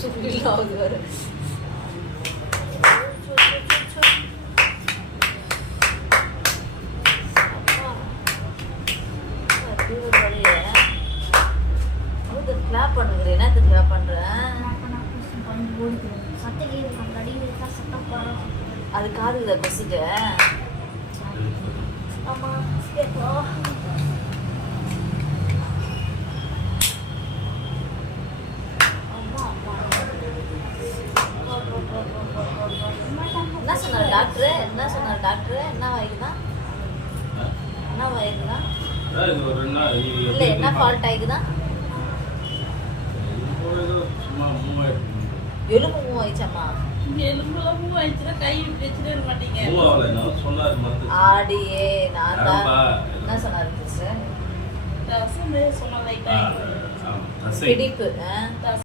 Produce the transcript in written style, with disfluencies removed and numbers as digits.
சுகிலாவது வர கிளாப் பண்ணுகிறேன். என்ன கிளாப் பண்றேன்? அது காதுக்குதா கொசுட்டு? ஆமா என்ன சொன்னார் டாக்டர்? என்ன ஆயிடுதான்? இல்ல என்ன ஃபால்ட் ஆயிடுதா? எலும்பு மூவ் ஆயிடுச்சாம்மா? எலும்புலாம் மூவ் ஆயிடுச்சுன்னா கை வச்சுட்டு மாட்டீங்க. ஆடியே நான் தான் என்ன சொன்னாரு சிஸ்டர்? சொன்ன பிடிப்பு